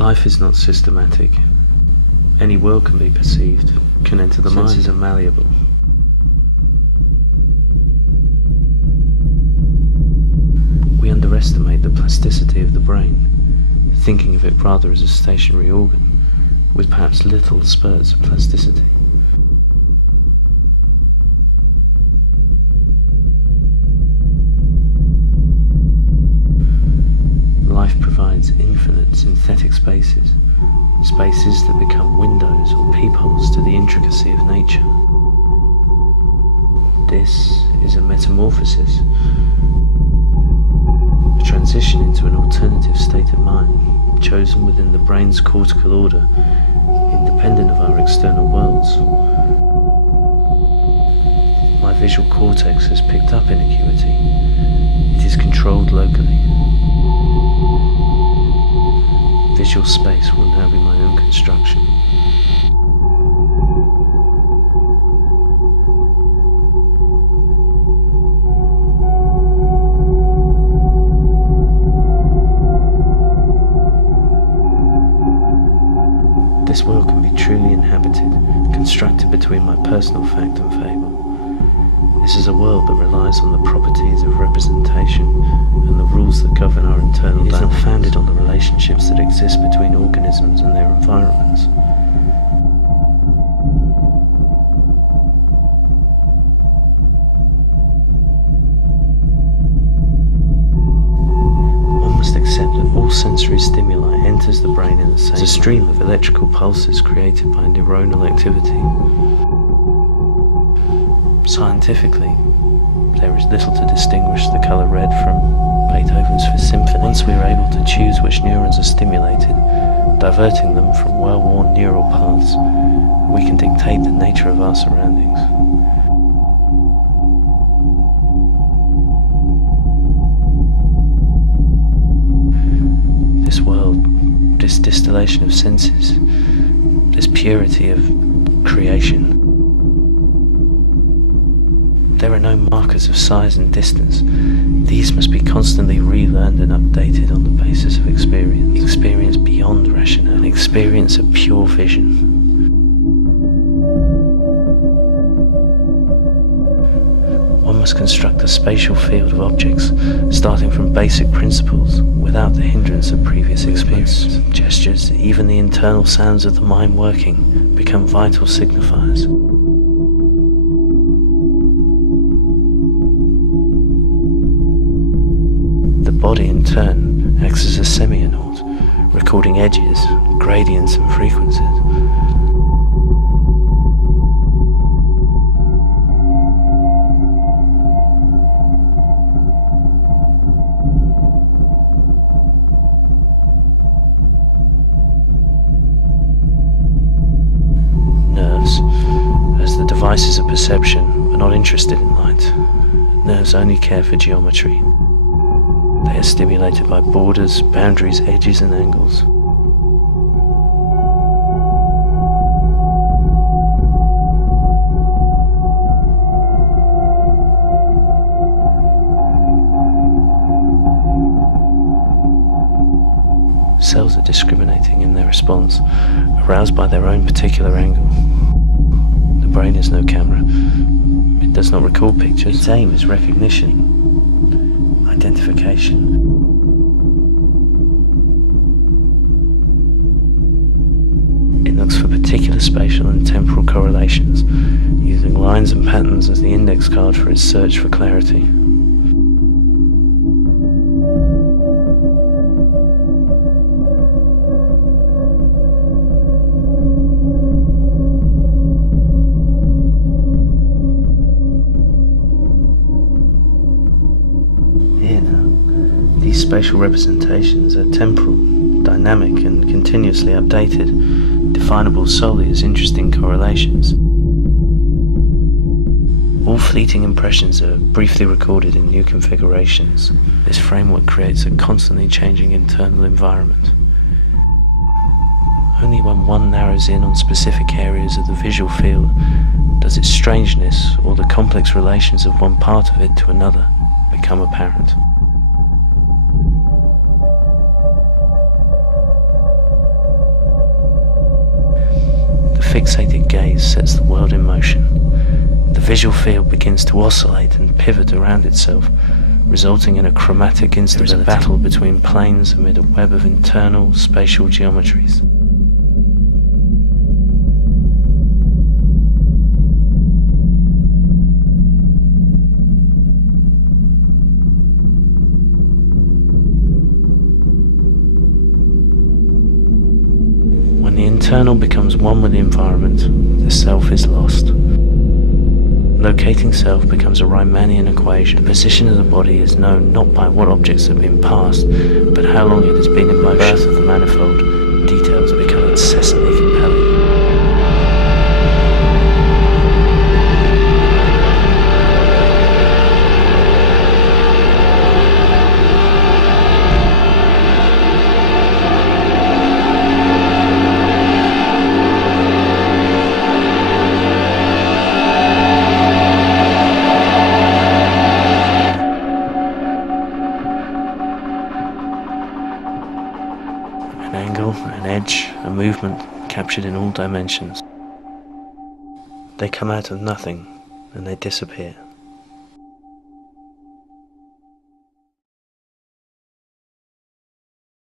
Life is not systematic. Any world can be perceived, can enter the mind. Senses are malleable. We underestimate the plasticity of the brain, thinking of it rather as a stationary organ, with perhaps little spurts of plasticity. Life provides infinite synthetic spaces, spaces that become windows or peepholes to the intricacy of nature. This is a metamorphosis, a transition into an alternative state of mind, chosen within the brain's cortical order, independent of our external worlds. My visual cortex has picked up inacuity. It is controlled locally. Visual space will now be my own construction. This world can be truly inhabited, constructed between my personal fact and fable. This is a world that relies on the properties of representation and the rules that govern our internal dynamics. It is not founded on the relationships that exist between organisms and their environments. One must accept that all sensory stimuli enters the brain in the same way. It's a stream of electrical pulses created by neuronal activity. Scientifically, there is little to distinguish the colour red from Beethoven's Fifth Symphony. Once we are able to choose which neurons are stimulated, diverting them from well-worn neural paths, we can dictate the nature of our surroundings. This world, this distillation of senses, this purity of creation, there are no markers of size and distance. These must be constantly relearned and updated on the basis of experience. Experience beyond rationale, an experience of pure vision. One must construct a spatial field of objects, starting from basic principles, without the hindrance of previous experience. Gestures, even the internal sounds of the mind working, become vital signifiers. The body, in turn, acts as a semionaut, recording edges, gradients and frequencies. Nerves, as the devices of perception, are not interested in light. Nerves only care for geometry. They are stimulated by borders, boundaries, edges and angles. Cells are discriminating in their response, aroused by their own particular angle. The brain is no camera. It does not record pictures. Its aim is recognition. Identification. It looks for particular spatial and temporal correlations, using lines and patterns as the index card for its search for clarity. These spatial representations are temporal, dynamic and continuously updated, definable solely as interesting correlations. All fleeting impressions are briefly recorded in new configurations. This framework creates a constantly changing internal environment. Only when one narrows in on specific areas of the visual field does its strangeness or the complex relations of one part of it to another become apparent. fixated gaze sets the world in motion. The visual field begins to oscillate and pivot around itself, resulting in a chromatic instability. There is a battle between planes amid a web of internal spatial geometries. When the internal becomes one with the environment, the self is lost. Locating self becomes a Riemannian equation. The position of the body is known not by what objects have been passed, but how long it has been in motion. The birth of the manifold, details become incessantly compelling. An angle, an edge, a movement captured in all dimensions. They come out of nothing and they disappear.